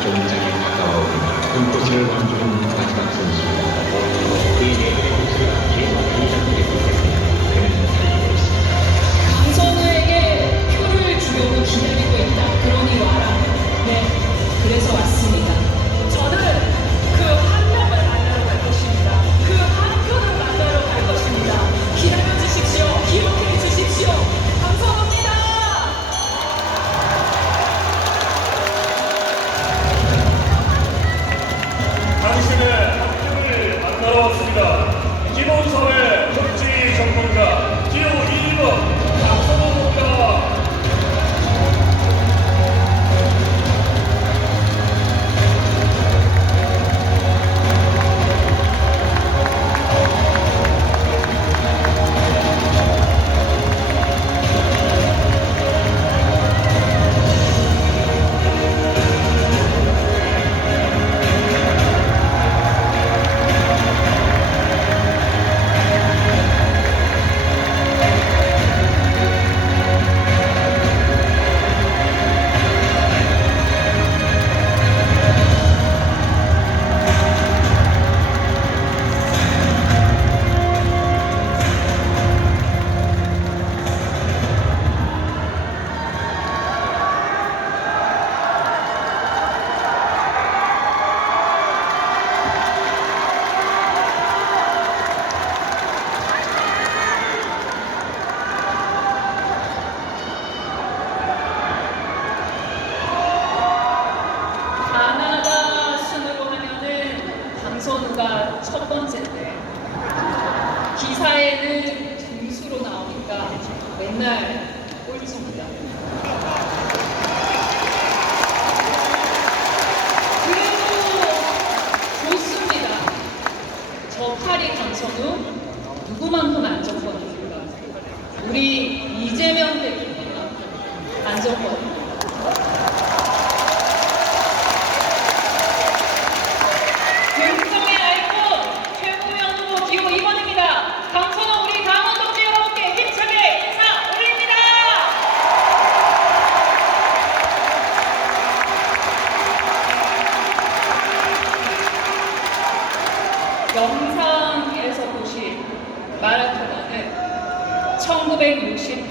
종장에 가까워오는 눈꽃을 완주한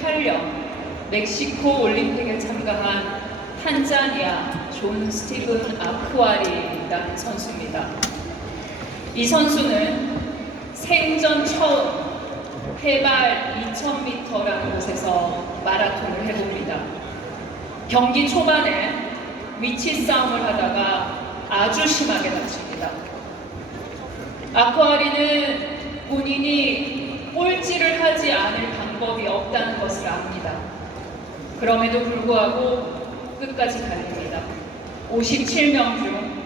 1968년 멕시코 올림픽에 참가한 탄자니아 존 스티븐 아쿠아리라는 선수입니다. 이 선수는 생전 처음 해발 2000m라는 곳에서 마라톤을 해봅니다. 경기 초반에 위치 싸움을 하다가 아주 심하게 다칩니다. 아쿠아리는 본인이 꼴찌를 하지 않을 방법이 없다는 것을 압니다. 그럼에도 불구하고 끝까지 달립니다. 57명 중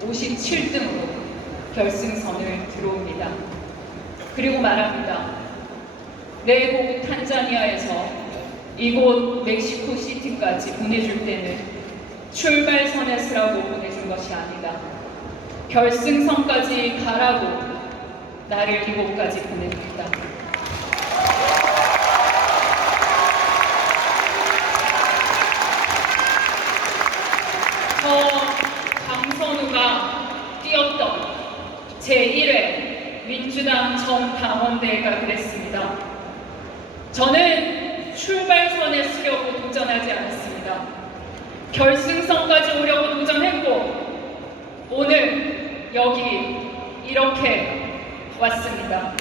57등으로 결승선을 들어옵니다. 그리고 말합니다. 내 고국 탄자니아에서 이곳 멕시코 시티까지 보내줄 때는 출발선에 서라고 보내준 것이 아니다. 결승선까지 가라고 나를 이곳까지 보냅니다. 저 강선우가 뛰었던 제1회 민주당 정당원대회가 그랬습니다. 저는 출발선에 서려고 도전하지 않았습니다. 결승선까지 오려고 도전했고 오늘 여기 이렇게 왔습니다.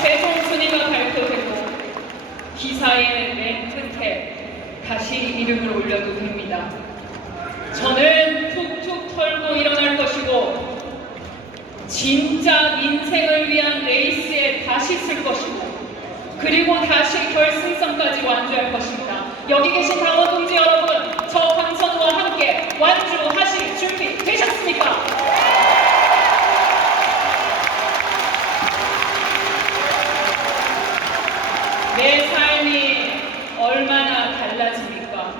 최종 순위가 발표되고 기사의 맨 끝에 다시 이름을 올려도 됩니다. 저는 툭툭 털고 일어날 것이고 진짜 민생을 위한 레이스에 다시 쓸 것이고 그리고 다시 결승선까지 완주할 것입니다. 여기 계신 당원 동지 여러분, 저 강선우와 함께 완주하실 준비 되셨습니까? 내 삶이 얼마나 달라집니까?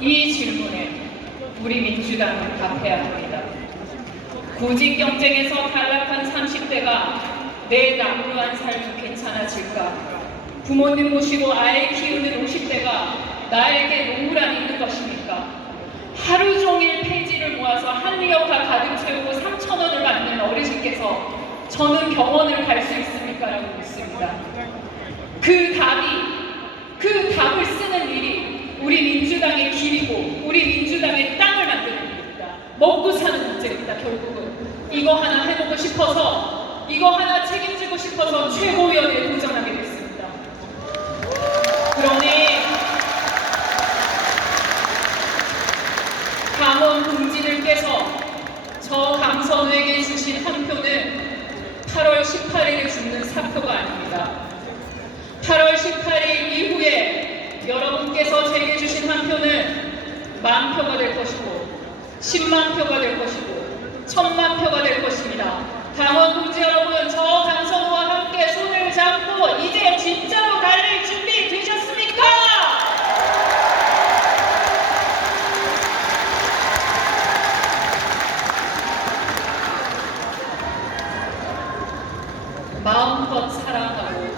이 질문에 우리 민주당은 답해야 합니다. 구직 경쟁에서 탈락한 30대가 내 낙후한 삶이 괜찮아질까? 부모님 모시고 아이 키우는 50대가 나에게 농구란 있는 것입니까? 하루 종일 페이지를 모아서 한리역과 가득 채우고 3천 원을 받는 어르신께서 저는 병원을 갈 수 있습니까? 라고 묻습니다. 그 답이, 그 답을 쓰는 일이 우리 민주당의 길이고 우리 민주당의 땅을 만드는 일입니다. 먹고 사는 문제입니다, 결국은. 이거 하나 해보고 싶어서, 이거 하나 책임지고 싶어서 최고위원에 도전하게 됐습니다. 그러니 강원 동지들께서 저 강선우에게 주신 한 표는 8월 18일에 죽는 사표가 아닙니다. 8월 18일 이후에 여러분께서 제게 주신 한 표는 만 표가 될 것이고 10만 표가 될 것이고 천만 표가 될 것입니다. 강원 동지 여러분, 저 강선우와 함께 손을 잡고 이제 진짜로 달릴 준비 되셨습니까? 마음껏 사랑하고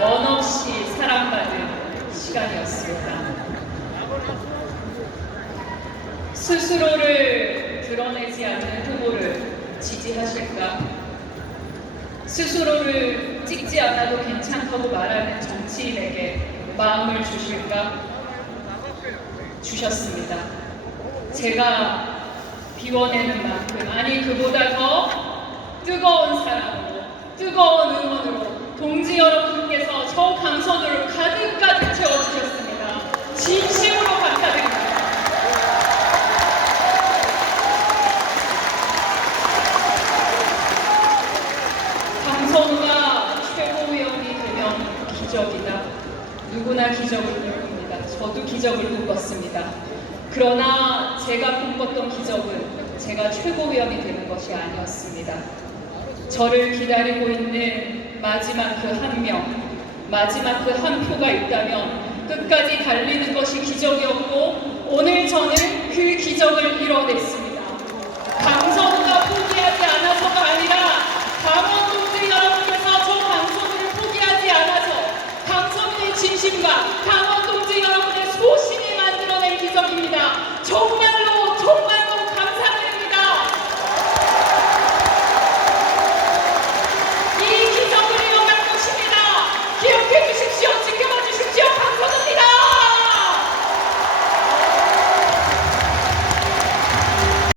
원 없이 사랑받은 시간이었습니다. 스스로를 드러내지 않는 후보를 지지하실까? 스스로를 찍지 않아도 괜찮다고 말하는 정치인에게 마음을 주실까? 주셨습니다. 제가 비워내는 만큼, 아니 그보다 더 뜨거운 사랑으로, 뜨거운 응원으로 동지 여러분께서 저 강선으로 가득가득 채워주셨습니다. 진심으로 감사드립니다. 강선우가 최고위원이 되면 기적이다. 누구나 기적을 꿈꿉니다. 저도 기적을 꿈꿨습니다. 그러나 제가 꿈꿨던 기적은 제가 최고위원이 되는 것이 아니었습니다. 저를 기다리고 있는 마지막 그 한 명, 마지막 그 한 표가 있다면 끝까지 달리는 것이 기적이었고 오늘 저는 그 기적을 이뤄냈습니다.